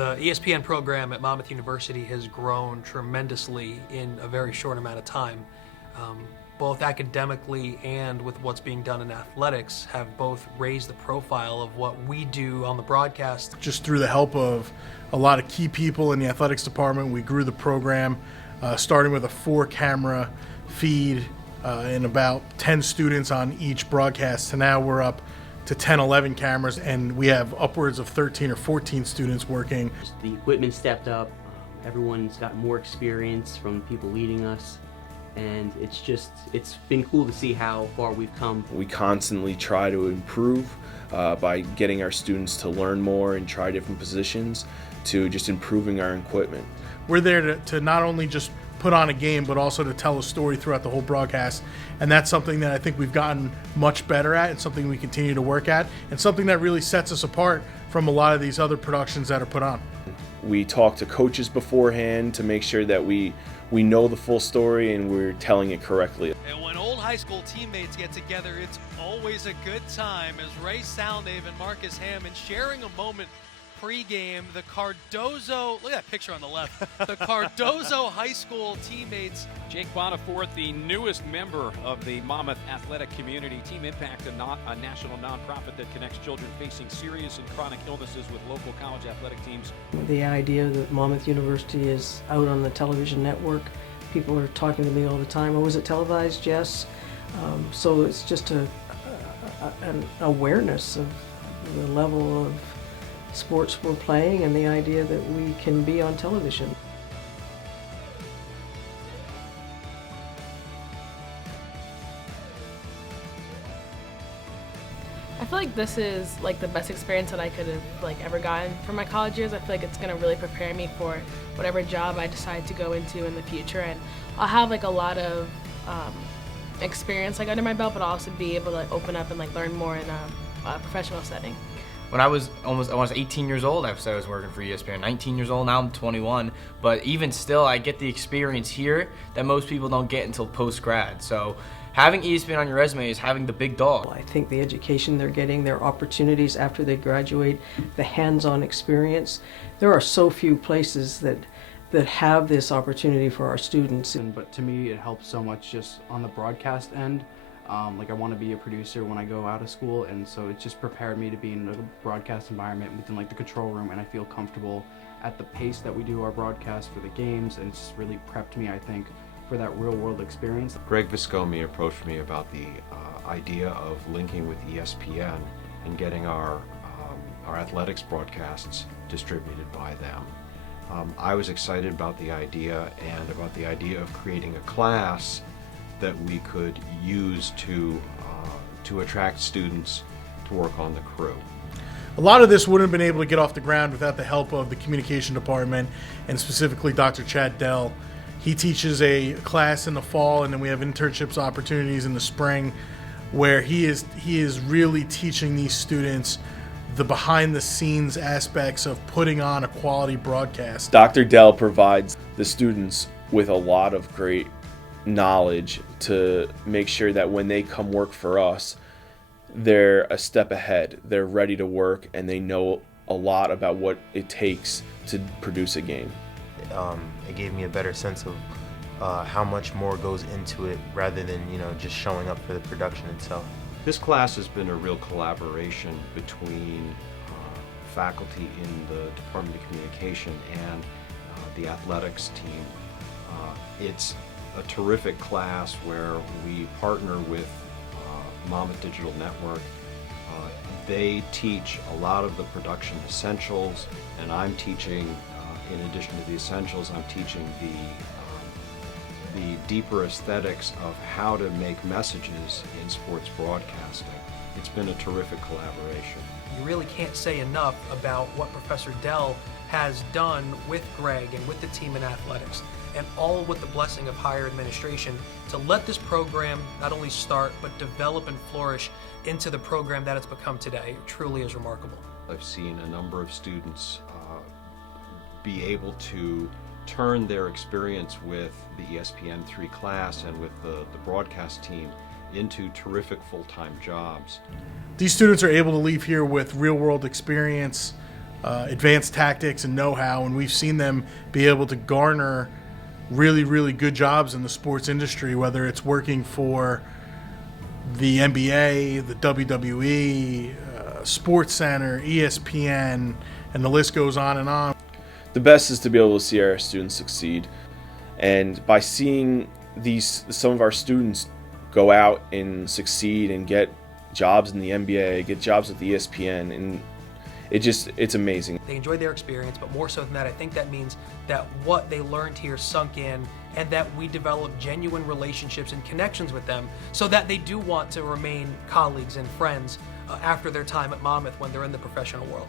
The ESPN program at Monmouth University has grown tremendously in a very short amount of time. Both academically and with what's being done in athletics have both raised the profile of what we do on the broadcast. Just through the help of a lot of key people in the athletics department, we grew the program, starting with a 4-camera feed and about 10 students on each broadcast, to now we're up to 10, 11 cameras, and we have upwards of 13 or 14 students working. The equipment stepped up, everyone's got more experience from the people leading us, and it's been cool to see how far we've come. We constantly try to improve by getting our students to learn more and try different positions, to just improving our equipment. We're there to not only just put on a game, but also to tell a story throughout the whole broadcast. And that's something that I think we've gotten much better at, and something we continue to work at, and something that really sets us apart from a lot of these other productions that are put on. We talk to coaches beforehand to make sure that we know the full story and we're telling it correctly. And when old high school teammates get together, it's always a good time, as Ray Salnave and Marcus Hammond sharing a moment pre-game. The Cardozo, look at that picture on the left, the Cardozo High School teammates. Jake Bonifort, the newest member of the Monmouth athletic community. Team Impact, a national nonprofit that connects children facing serious and chronic illnesses with local college athletic teams. The idea that Monmouth University is out on the television network, people are talking to me all the time, oh, is it televised? Yes. So it's just an awareness of the level of sports we're playing and the idea that we can be on television. I feel like this is like the best experience that I could have ever gotten from my college years. I feel like it's gonna really prepare me for whatever job I decide to go into in the future, and I'll have a lot of experience under my belt, but I'll also be able to open up and learn more in a professional setting. When I was almost 18 years old, I was working for ESPN. 19 years old, now I'm 21. But even still, I get the experience here that most people don't get until post-grad. So having ESPN on your resume is having the big dog. I think the education they're getting, their opportunities after they graduate, the hands-on experience, there are so few places that have this opportunity for our students. But to me, it helps so much just on the broadcast end. I want to be a producer when I go out of school, and so it just prepared me to be in a broadcast environment within the control room, and I feel comfortable at the pace that we do our broadcast for the games, and it's just really prepped me, I think, for that real world experience. Greg Viscomi approached me about the idea of linking with ESPN and getting our athletics broadcasts distributed by them. I was excited about the idea and about the idea of creating a class that we could use to attract students to work on the crew. A lot of this wouldn't have been able to get off the ground without the help of the communication department, and specifically Dr. Chad Dell. He teaches a class in the fall, and then we have internships opportunities in the spring, where he is really teaching these students the behind the scenes aspects of putting on a quality broadcast. Dr. Dell provides the students with a lot of great knowledge to make sure that when they come work for us, they're a step ahead. They're ready to work, and they know a lot about what it takes to produce a game. It gave me a better sense of how much more goes into it rather than just showing up for the production itself. This class has been a real collaboration between faculty in the Department of Communication and the athletics team. It's a terrific class where we partner with Monmouth Digital Network. They teach a lot of the production essentials, and I'm teaching, in addition to the essentials, I'm teaching the deeper aesthetics of how to make messages in sports broadcasting. It's been a terrific collaboration. You really can't say enough about what Professor Dell has done with Greg and with the team in athletics, and all with the blessing of higher administration to let this program not only start but develop and flourish into the program that it's become today. It truly is remarkable. I've seen a number of students be able to turn their experience with the ESPN3 class and with the broadcast team into terrific full-time jobs. These students are able to leave here with real-world experience, advanced tactics and know-how, and we've seen them be able to garner really, really good jobs in the sports industry, whether it's working for the NBA, the WWE, Sports Center, ESPN, and the list goes on and on. The best is to be able to see our students succeed, and by seeing some of our students go out and succeed and get jobs in the NBA, get jobs at the ESPN, and it's amazing. They enjoyed their experience, but more so than that, I think that means that what they learned here sunk in, and that we developed genuine relationships and connections with them so that they do want to remain colleagues and friends after their time at Monmouth when they're in the professional world.